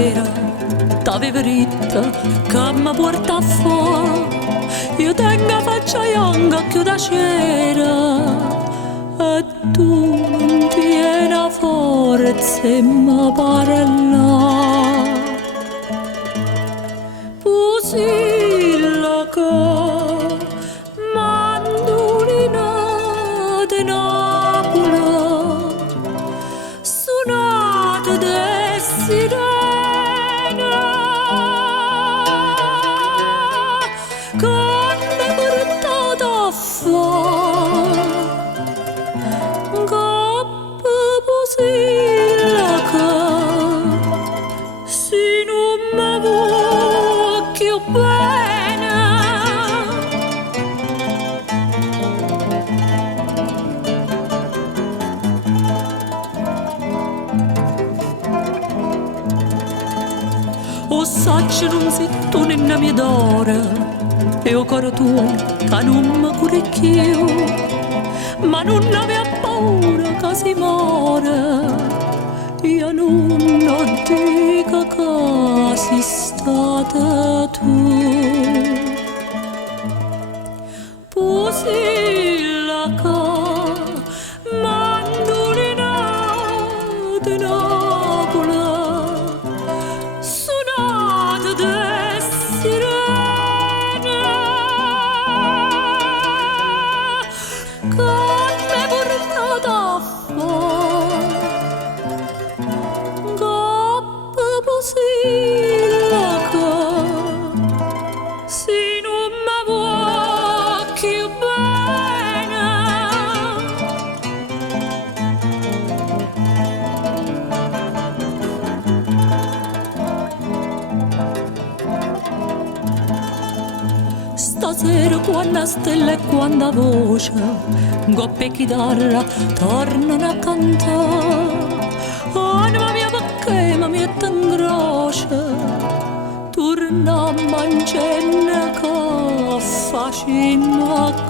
sera t'avevo detto che mi porta fuori, io tengo faccia young più da cera e tu non tieni forza e mi parla. Pusilla che mandolina di Napoli suonata de sirena che mi portata fuori che pusilla che se non mi vuoi più bene o sacci non sei tu nella mia d'ora e o coro tuo che non mi curi più ma non aveva paura che si muore io non dico che sei stata tu. Pusilla che mandolina di Napoli suonata de sirena che mi portata fuori che pusilla che se non mi vuoi più bene stasera quando stella e quando voce goppe e chitarra tornano a cantare anima mia perché mi mette in croce torna a mangiare che facciamo